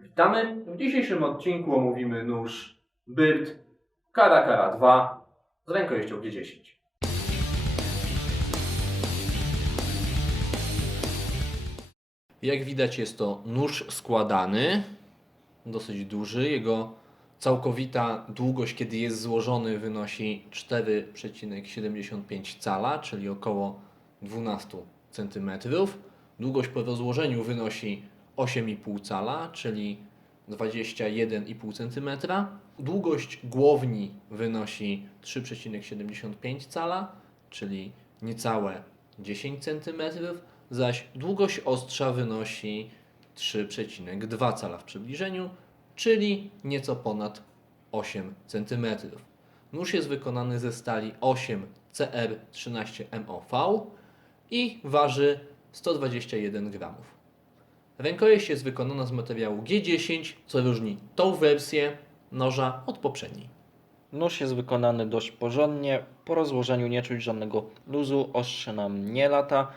Witamy! W dzisiejszym odcinku omówimy nóż Byrd Caracara 2 z rękojeścią G10. Jak widać, jest to nóż składany, dosyć duży. Jego całkowita długość, kiedy jest złożony, wynosi 4,75 cala, czyli około 12 cm. Długość po rozłożeniu wynosi 8,5 cala, czyli 21,5 cm. Długość głowni wynosi 3,75 cala, czyli niecałe 10 cm, zaś długość ostrza wynosi 3,2 cala w przybliżeniu, czyli nieco ponad 8 cm. Nóż jest wykonany ze stali 8 CR13 MOV i waży 121 g. Rękojeść jest wykonana z materiału G10, co różni tą wersję noża od poprzedniej. Nóż jest wykonany dość porządnie. Po rozłożeniu nie czuć żadnego luzu, ostrze nam nie lata.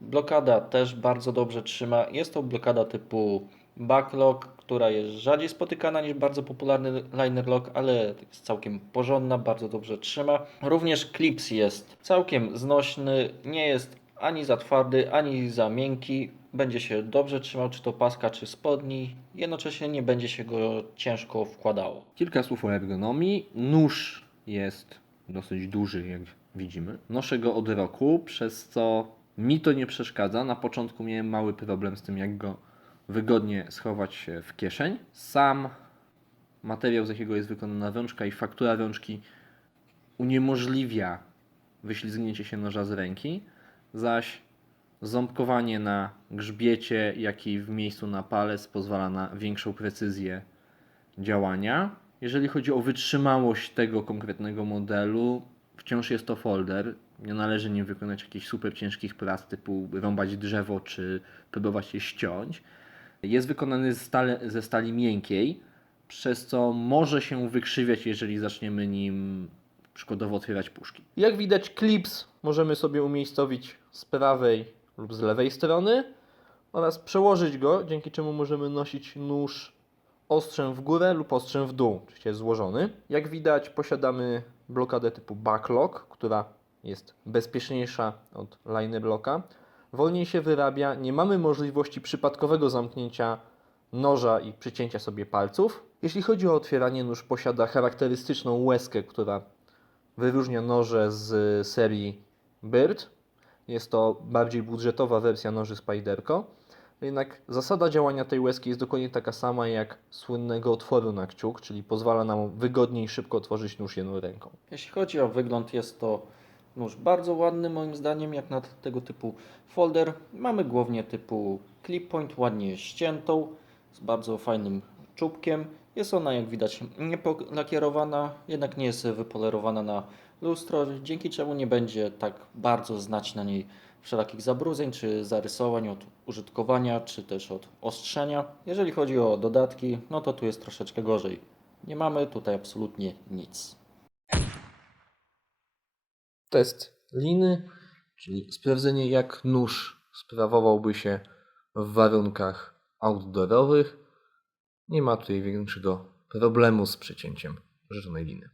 Blokada też bardzo dobrze trzyma. Jest to blokada typu backlock, która jest rzadziej spotykana niż bardzo popularny liner lock, ale jest całkiem porządna, bardzo dobrze trzyma. Również klips jest całkiem znośny, nie jest ani za twardy, ani za miękki. Będzie się dobrze trzymał, czy to paska, czy spodni. Jednocześnie nie będzie się go ciężko wkładało. Kilka słów o ergonomii. Nóż jest dosyć duży, jak widzimy. Noszę go od roku, przez co mi to nie przeszkadza. Na początku miałem mały problem z tym, jak go wygodnie schować w kieszeń. Sam materiał, z jakiego jest wykonana rączka i faktura rączki uniemożliwia wyślizgnięcie się noża z ręki, zaś ząbkowanie na grzbiecie, jak i w miejscu na palec pozwala na większą precyzję działania. Jeżeli chodzi o wytrzymałość tego konkretnego modelu, wciąż jest to folder. Nie należy nim wykonać jakichś super ciężkich prac typu rąbać drzewo czy próbować je ściąć. Jest wykonany ze stali miękkiej, przez co może się wykrzywiać, jeżeli zaczniemy nim przykładowo otwierać puszki. Jak widać, klips możemy sobie umiejscowić z prawej lub z lewej strony oraz przełożyć go, dzięki czemu możemy nosić nóż ostrzem w górę lub ostrzem w dół, oczywiście złożony. Jak widać, posiadamy blokadę typu backlock, która jest bezpieczniejsza od liner locka. Wolniej się wyrabia, nie mamy możliwości przypadkowego zamknięcia noża i przycięcia sobie palców. Jeśli chodzi o otwieranie, nóż posiada charakterystyczną łezkę, która wyróżnia noże z serii Byrd. Jest to bardziej budżetowa wersja noży Spyderco. Jednak zasada działania tej łezki jest dokładnie taka sama jak słynnego otworu na kciuk, czyli pozwala nam wygodniej i szybko otworzyć nóż jedną ręką. Jeśli chodzi o wygląd, jest to nóż bardzo ładny moim zdaniem, jak na tego typu folder. Mamy głownię typu clip point, ładnie ściętą, z bardzo fajnym czubkiem. Jest ona, jak widać, niepolakierowana, jednak nie jest wypolerowana na lustro, dzięki czemu nie będzie tak bardzo znać na niej wszelakich zabrudzeń czy zarysowań od użytkowania, czy też od ostrzenia. Jeżeli chodzi o dodatki, no to tu jest troszeczkę gorzej. Nie mamy tutaj absolutnie nic. Test liny, czyli sprawdzenie, jak nóż sprawowałby się w warunkach outdoorowych. Nie ma tutaj większego problemu z przecięciem życzonej liny.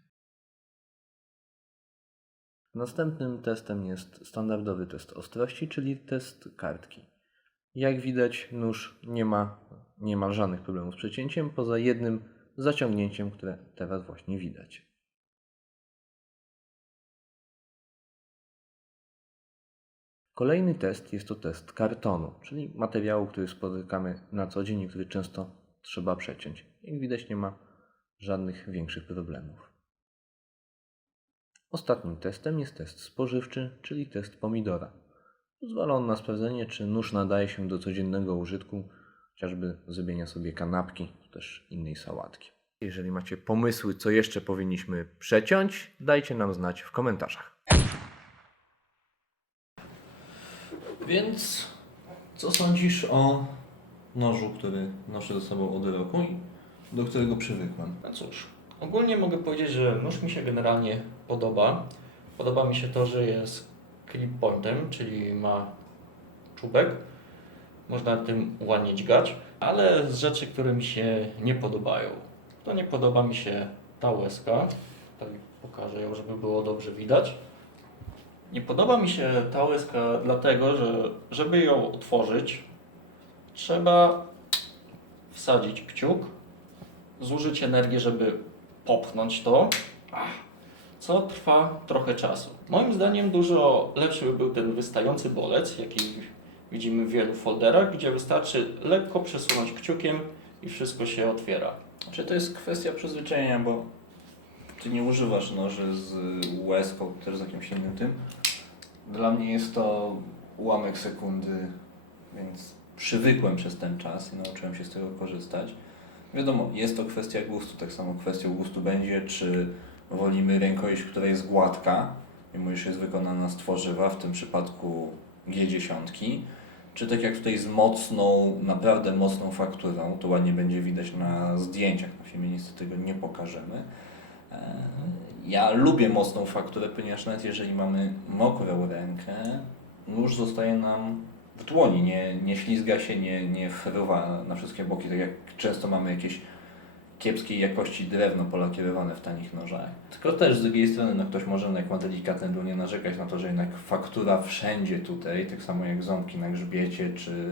Następnym testem jest standardowy test ostrości, czyli test kartki. Jak widać, nóż nie ma niemal żadnych problemów z przecięciem, poza jednym zaciągnięciem, które teraz właśnie widać. Kolejny test jest to test kartonu, czyli materiału, który spotykamy na co dzień i który często trzeba przeciąć. Jak widać, nie ma żadnych większych problemów. Ostatnim testem jest test spożywczy, czyli test pomidora. Pozwala on na sprawdzenie, czy nóż nadaje się do codziennego użytku, chociażby zrobienia sobie kanapki, czy też innej sałatki. Jeżeli macie pomysły, co jeszcze powinniśmy przeciąć, dajcie nam znać w komentarzach. Więc co sądzisz o nożu, który noszę ze sobą od roku i do którego przywykłem? No cóż, ogólnie mogę powiedzieć, że nóż mi się generalnie podoba. Podoba mi się to, że jest clip pointem, czyli ma czubek. można tym ładnie dźgać, ale z rzeczy, które mi się nie podobają, to nie podoba mi się ta łezka. Tak pokażę ją, żeby było dobrze widać. Nie podoba mi się ta łezka dlatego, że żeby ją otworzyć, trzeba wsadzić kciuk, zużyć energię, żeby popchnąć to, co trwa trochę czasu. Moim zdaniem dużo lepszy by był ten wystający bolec, jaki widzimy w wielu folderach, gdzie wystarczy lekko przesunąć kciukiem i wszystko się otwiera. Czy to jest kwestia przyzwyczajenia, bo ty nie używasz noży z łezką, też z jakimś innym tym. Dla mnie jest to ułamek sekundy, więc przywykłem przez ten czas i nauczyłem się z tego korzystać. Wiadomo, jest to kwestia gustu, tak samo kwestią gustu będzie, czy wolimy rękojeść, która jest gładka, mimo iż jest wykonana z tworzywa, w tym przypadku G10, czy tak jak tutaj z mocną, naprawdę mocną fakturą, to ładnie będzie widać na zdjęciach, na filmie niestety tego nie pokażemy. Ja lubię mocną fakturę, ponieważ nawet jeżeli mamy mokrą rękę, nóż zostaje nam w dłoni, nie ślizga się, nie fruwa na wszystkie boki, tak jak często mamy jakieś kiepskiej jakości drewno polakierowane w tanich nożach. Tylko też z drugiej strony no ktoś może, jak ma delikatne dłonie, narzekać na to, że jednak faktura wszędzie tutaj, tak samo jak ząbki na grzbiecie, czy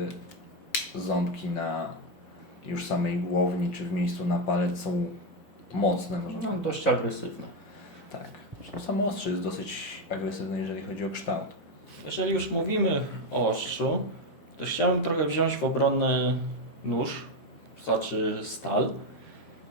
ząbki na już samej głowni, czy w miejscu na palec są mocne, można No, dość agresywne. tak. Zresztą samo ostrze jest dosyć agresywne, jeżeli chodzi o kształt. Jeżeli już mówimy o ostrzu, to chciałbym trochę wziąć w obronę nóż, znaczy stal.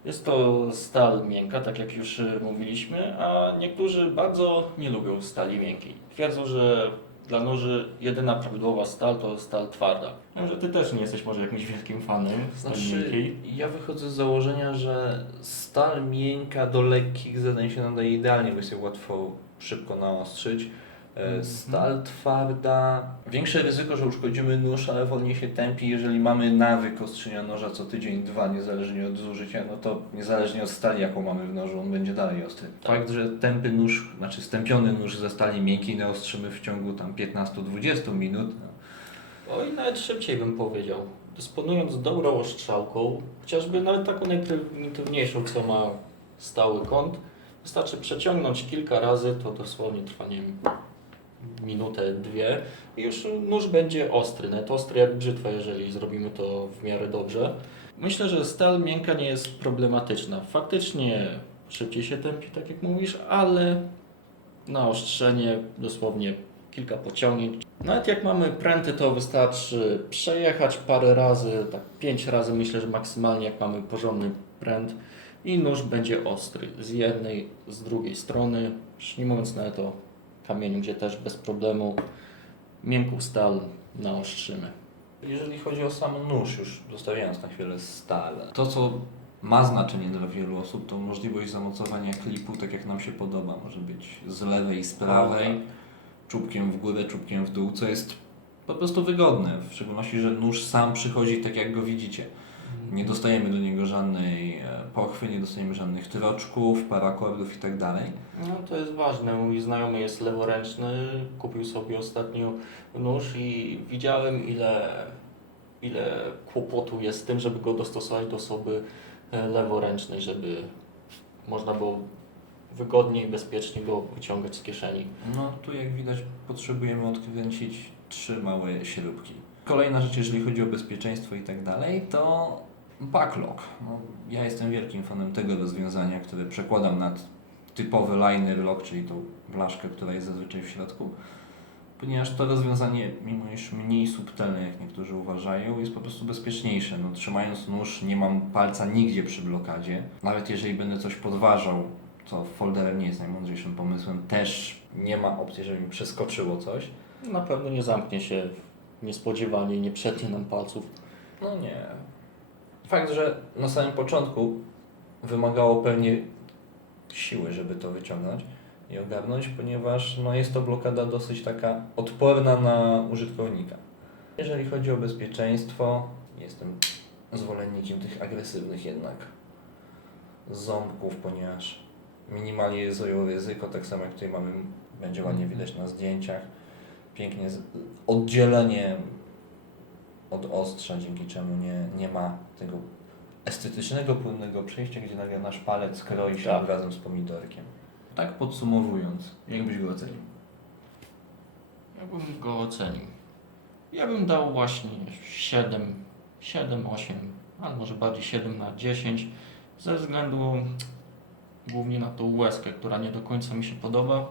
Jest to stal miękka, tak jak już mówiliśmy, a niektórzy bardzo nie lubią stali miękkiej. Twierdzą, że dla noży jedyna prawidłowa stal to stal twarda. Wiem, że ty też nie jesteś może jakimś wielkim fanem stali Znaczy, miękkiej. ja wychodzę z założenia, że stal miękka do lekkich zadań się nadaje idealnie, bo jest ją łatwo, szybko naostrzyć. Stal twarda, większe ryzyko, że uszkodzimy nóż, ale wolniej się tępi. Jeżeli mamy nawyk ostrzenia noża co tydzień, dwa, niezależnie od zużycia, no to niezależnie od stali, jaką mamy w nożu, on będzie dalej ostry. Fakt, że tępy nóż, znaczy stępiony nóż ze stali miękkiej naostrzymy w ciągu tam 15-20 minut, no. O i nawet szybciej bym powiedział. Dysponując dobrą ostrzałką, chociażby nawet taką najprymitywniejszą, co ma stały kąt, wystarczy przeciągnąć kilka razy, to dosłownie trwa, nie wiem, minutę, dwie i już nóż będzie ostry, nawet ostry jak brzytwa, jeżeli zrobimy to w miarę dobrze. Myślę, że stal miękka nie jest problematyczna. Faktycznie szybciej się tępi, tak jak mówisz, ale naostrzenie dosłownie kilka pociągnięć. Nawet jak mamy pręty, to wystarczy przejechać parę razy, tak 5 razy myślę, że maksymalnie jak mamy porządny pręt i nóż będzie ostry z jednej, z drugiej strony, już nie mówiąc nawet o kamieniu, gdzie też bez problemu miękką stal naostrzymy. Jeżeli chodzi o sam nóż, już zostawiając na chwilę stal, to co ma znaczenie dla wielu osób, to możliwość zamocowania klipu tak jak nam się podoba. Może być z lewej, z prawej, czubkiem w górę, czubkiem w dół, co jest po prostu wygodne, w szczególności, że nóż sam przychodzi tak jak go widzicie. Nie dostajemy do niego żadnej pochwy, nie dostajemy żadnych troczków, parakordów i tak dalej. No to jest ważne. Mój znajomy jest leworęczny, kupił sobie ostatnio nóż i widziałem ile kłopotu jest z tym, żeby go dostosować do osoby leworęcznej, żeby można było wygodnie i bezpiecznie go wyciągać z kieszeni. No tu jak widać potrzebujemy odkręcić 3 małe śrubki. Kolejna rzecz, jeżeli chodzi o bezpieczeństwo i tak dalej, to backlock. No, ja jestem wielkim fanem tego rozwiązania, które przekładam nad typowy liner lock, czyli tą blaszkę, która jest zazwyczaj w środku. Ponieważ to rozwiązanie, mimo iż mniej subtelne, jak niektórzy uważają, jest po prostu bezpieczniejsze. No, trzymając nóż nie mam palca nigdzie przy blokadzie. Nawet jeżeli będę coś podważał, co folderem nie jest najmądrzejszym pomysłem, też nie ma opcji, żeby mi przeskoczyło coś. Na pewno nie zamknie się niespodziewanie, nie przetnie nam palców. No nie. Fakt, że na samym początku wymagało pewnie siły, żeby to wyciągnąć i ogarnąć, ponieważ no, jest to blokada dosyć taka odporna na użytkownika. Jeżeli chodzi o bezpieczeństwo, jestem zwolennikiem tych agresywnych jednak ząbków, ponieważ minimalizują ryzyko, tak samo jak tutaj mamy, będzie ładnie widać na zdjęciach, pięknie oddzielenie od ostrza, dzięki czemu nie ma tego estetycznego, płynnego przejścia, gdzie nagle nasz palec kroi się Tak. razem z pomidorkiem. Tak podsumowując, jak byś go ocenił? Ja bym go ocenił. Ja bym dał właśnie 7, 8, a może bardziej 7 na 10, ze względu głównie na tą łezkę, która nie do końca mi się podoba.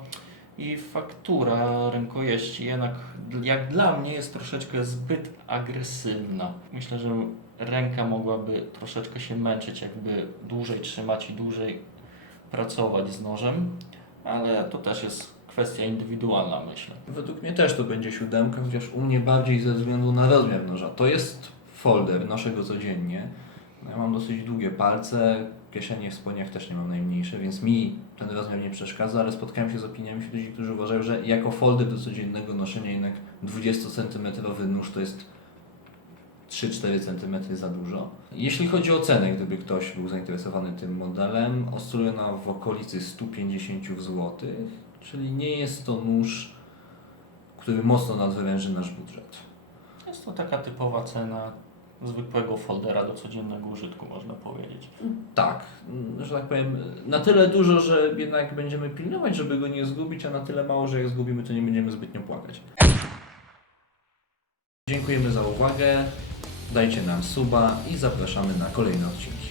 I faktura rękojeści jednak jak dla mnie jest troszeczkę zbyt agresywna. Myślę, że ręka mogłaby troszeczkę się męczyć, jakby dłużej trzymać i dłużej pracować z nożem, ale to też jest kwestia indywidualna, myślę. Według mnie też to będzie 7, chociaż u mnie bardziej ze względu na rozmiar noża. To jest folder, noszę go codziennie. No ja mam dosyć długie palce, kieszenie w spodniach też nie mam najmniejsze, więc mi ten rozmiar nie przeszkadza, ale spotkałem się z opiniami wśród ludzi, którzy uważają, że jako folder do codziennego noszenia jednak 20 cm nóż to jest 3-4 cm za dużo. Jeśli chodzi o cenę, gdyby ktoś był zainteresowany tym modelem, oscyluje ona w okolicy 150 zł, czyli nie jest to nóż, który mocno nadwyręży nasz budżet. Jest to taka typowa cena zwykłego foldera do codziennego użytku, można powiedzieć. Tak, że tak powiem, na tyle dużo, że jednak będziemy pilnować, żeby go nie zgubić, a na tyle mało, że jak zgubimy, to nie będziemy zbytnio płakać. Dziękujemy za uwagę, dajcie nam suba i zapraszamy na kolejne odcinki.